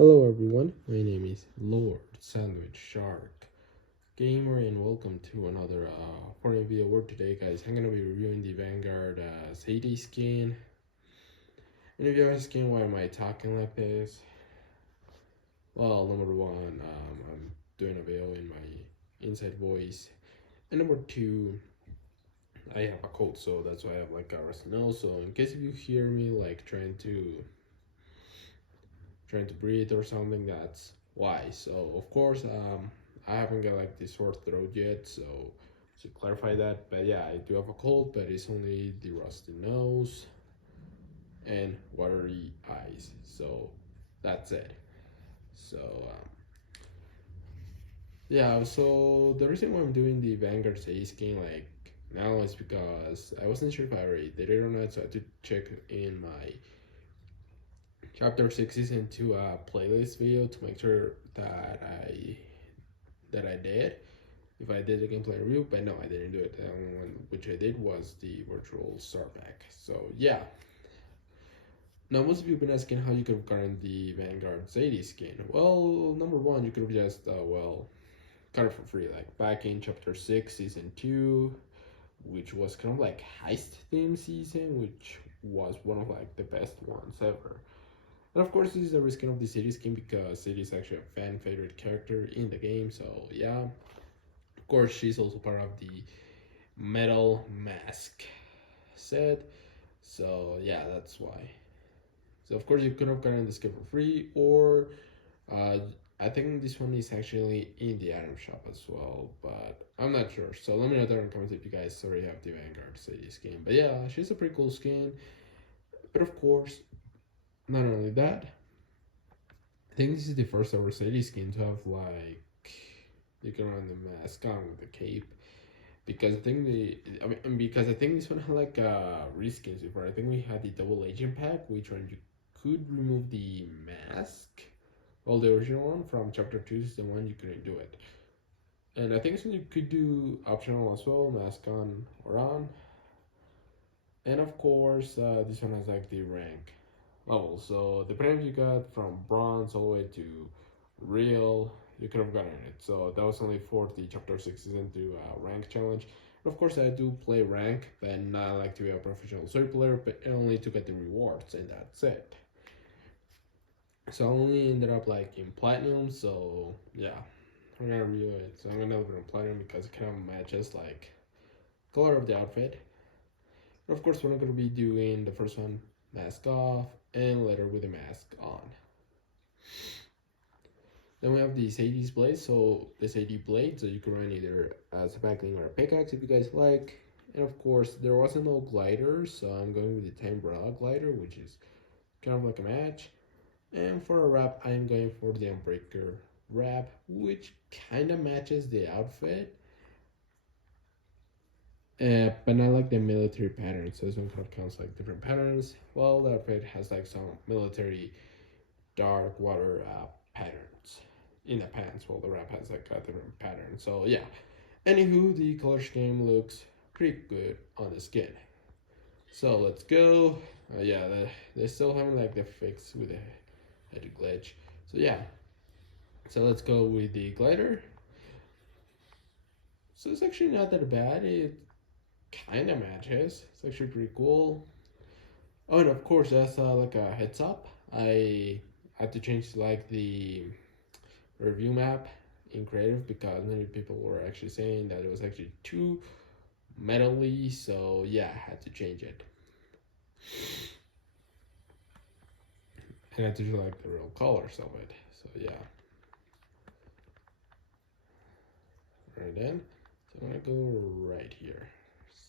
Hello everyone, my name is Lord Sandwich Shark Gamer and welcome to another Fortnite video word. Today guys, I'm gonna be reviewing the Vanguard Zadie skin. And if you're asking why am I talking like this, well, number one, I'm doing a video in my inside voice, and number two, I have a cold, so that's why I have like a rusty nose. So in case if you hear me like trying to breathe or something, that's why. So of course, I haven't got like the sore throat yet, so to clarify that. But yeah, I do have a cold, but it's only the rusty nose and watery eyes. So that's it. So yeah, so the reason why I'm doing the Vanguard Zadie skin like now is because I wasn't sure if I already did it or not, so I had to check in my Chapter 6 Season 2 playlist video to make sure that I did. If I did a gameplay review, but no, I didn't do it. The only one which I did was the virtual start pack. So yeah. Now most of you have been asking how you could have gotten the Vanguard Zadie skin. Well, number one, you could have just got it for free, like back in Chapter 6 Season 2, which was kind of like heist theme season, which was one of like the best ones ever. And of course, this is a reskin of the Zadie skin because Zadie is actually a fan favorite character in the game. So yeah, of course, she's also part of the metal mask set. So yeah, that's why. So of course, you could have gotten the skin for free, or uh, I think this one is actually in the item shop as well, but I'm not sure. So let me know down in the comments if you guys already have the Vanguard Zadie skin. But yeah, she's a pretty cool skin. But of course, not only that, I think this is the first ever Zadie skin to have like you can run the mask on with the cape. Because I think this one had like reskins before. I think we had the double agent pack, which one you could remove the mask. Well, the original one from chapter 2 is the one you couldn't do it. And I think this one you could do optional as well, mask on or on. And of course, this one has like the rank level. So depending if you got from bronze all the way to real, you could have gotten it. So that was only for the chapter 6 season 2 rank challenge. And of course, I do play rank, but not like to be a professional story player, but only to get the rewards, and that's it. So I only ended up like in platinum. So yeah, I'm gonna review it. So I'm gonna open in platinum because it kind of matches like color of the outfit. And of course, we're not gonna be doing the first one mask off and later with the mask on. Then we have the Zadie's blade. So the Zadie blade, so you can run either as a backling or a pickaxe if you guys like. And of course, there wasn't no glider, so I'm going with the Timbrella glider, which is kind of like a match. And for a wrap, I'm going for the Unbreaker wrap, which kind of matches the outfit. But not like the military pattern, so this one kind of counts like different patterns. Well, the outfit has like some military dark water patterns in the pants. Well, the wrap has like a different pattern. So yeah. Anywho, the color scheme looks pretty good on the skin. So let's go. Yeah, they're still having like the fix with the head glitch. So yeah. So let's go with the glider. So it's actually not that bad. It kind of matches. It's actually pretty cool. Oh, and of course, that's like a heads up. I had to change like the review map in creative because many people were actually saying that it was actually too metally. So yeah, I had to change it. And I had to do like the real colors of it. So yeah. Right then. So I'm gonna go right here.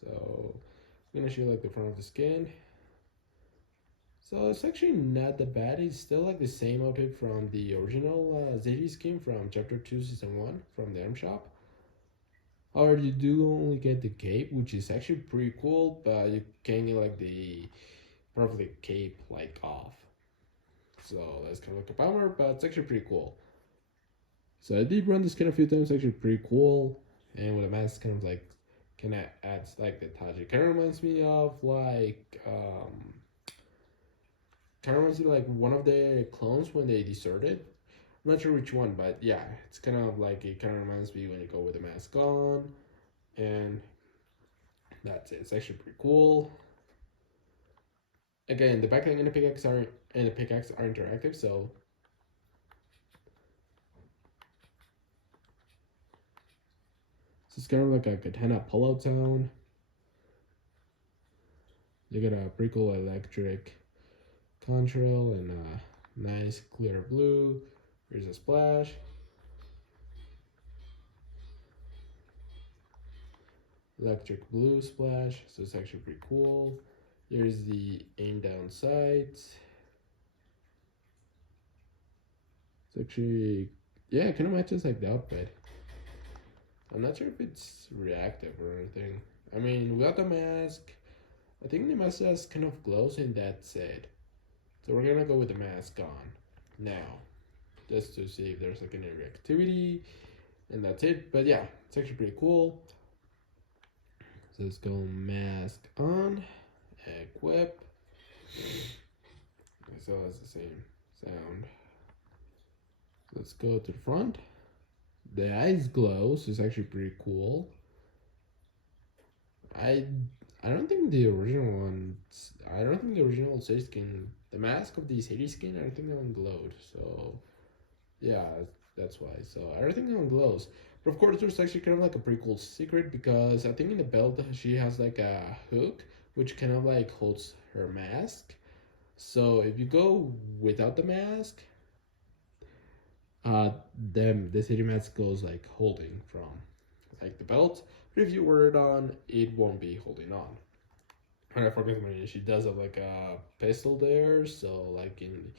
So I'm gonna show you like the front of the skin. So it's actually not that bad. It's still like the same outfit from the original Zadie skin from Chapter 2 Season 1 from the item shop. Or you do only get the cape, which is actually pretty cool, but you can't get like the perfect cape like off. So that's kind of like a bummer, but it's actually pretty cool. So I did run the skin a few times, actually pretty cool. And with a mask kind of like adds like the touch. It kind of reminds me of like kind of reminds me like one of the clones when they deserted. I'm not sure which one, but yeah, it's kind of like it kind of reminds me when you go with the mask on, and that's it. It's actually pretty cool. Again, the backling and the pickaxe are interactive, so it's kind of like a katana pull-out sound. You get a pretty cool electric contrail and a nice clear blue. Here's a splash. Electric blue splash, so it's actually pretty cool. Here's the aim down sights. It's actually, yeah, it kind of matches like the outfit. I'm not sure if it's reactive or anything. I mean, without the mask, I think the mask just kind of glows and that's it. So we're gonna go with the mask on now, just to see if there's like any reactivity, and that's it. But yeah, it's actually pretty cool. So let's go mask on, equip. So it's the same sound. Let's go to the front. The eyes glow, so it's actually pretty cool. I don't think the original ones. I don't think the original Zadie skin, the mask of the Zadie skin, I don't think that one glowed. So yeah, that's why. So I don't think that one glows. But of course, there's actually kind of like a pretty cool secret because I think in the belt she has like a hook which kind of like holds her mask. So if you go without the mask, then the Zadie mask goes like holding from like the belt. But if you wear it on, it won't be holding on. And I forgot to mention she does have like a pistol there, so like in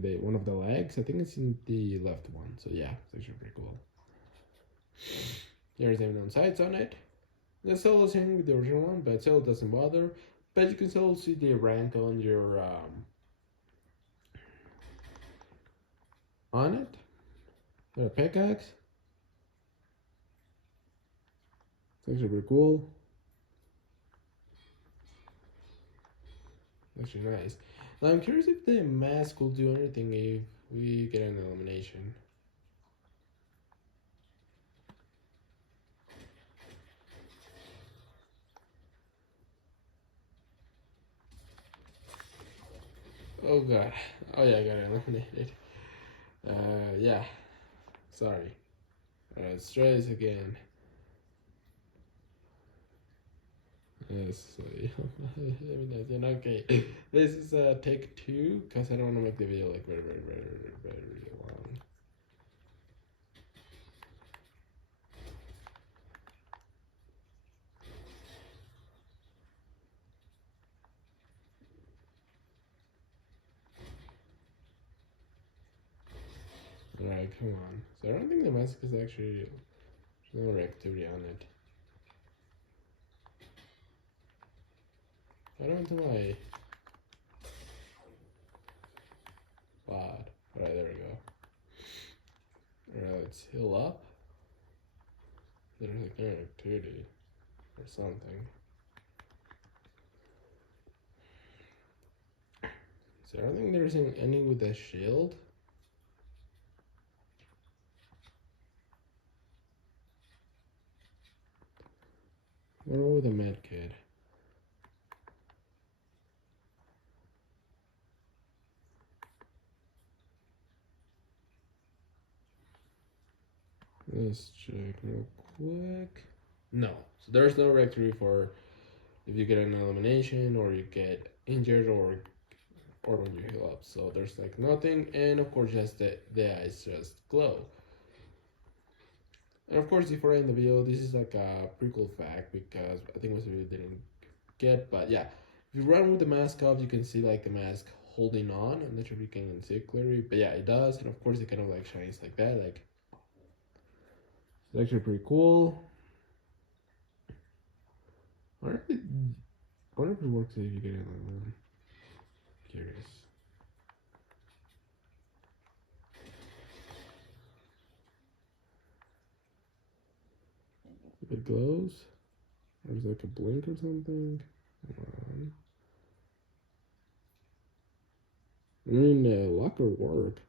the one of the legs, I think it's in the left one. So yeah, it's actually pretty cool. There's even sights on it. It's still the same with the original one, but still doesn't bother. But you can still see the rank on your on it. Got a pickaxe. It's actually pretty cool. Actually nice. Now I'm curious if the mask will do anything if we get an elimination. Oh god. Oh yeah, I got eliminated. Yeah. Sorry. Let's try this again. Yes, so, yeah. Okay. This is take 2 because I don't want to make the video like very long. Alright, come on. So I don't think the mask is actually, there's no reactivity on it. I don't know my bod. Alright, there we go. Alright, let's heal up. There's like no reactivity or something. So I don't think there's any with the shield. What about with the med kit? Let's check real quick. No. So there's no reactivity for if you get an elimination or you get injured or when you heal up. So there's like nothing, and of course just the eyes just glow. And of course before I end the video, this is like a pretty cool fact because I think most of you didn't get, but yeah. If you run with the mask off, you can see like the mask holding on. I'm not sure if you can see it clearly, but yeah, it does. And of course it kind of like shines like that. Like it's actually pretty cool. I wonder if it works if you get it like that. Curious. If it glows, or is it like a blink or something? Come on. I mean, locker work.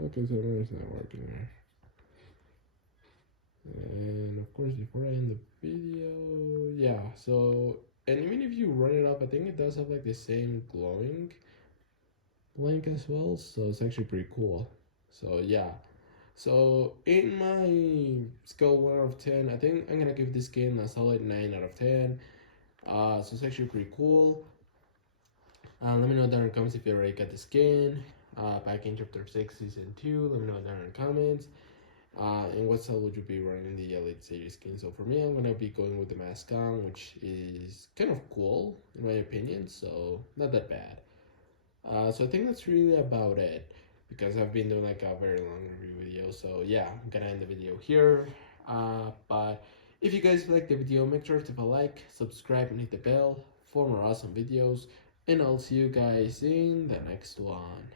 Okay, so it's not working there. And of course, before I end the video, yeah. So, and even if you run it up, I think it does have like the same glowing blank as well. So it's actually pretty cool. So yeah. So in my scale 1 out of 10, I think I'm gonna give this game a solid 9 out of 10. So it's actually pretty cool. Let me know down in the comments if you already got the skin. Back in chapter 6, season 2. Let me know down in the comments. And what style would you be running the Elite Series skin? So for me, I'm gonna be going with the mask on, which is kind of cool in my opinion. So not that bad. So I think that's really about it because I've been doing like a very long review video. So yeah, I'm gonna end the video here. But if you guys like the video, make sure to leave a like, subscribe, and hit the bell for more awesome videos. And I'll see you guys in the next one.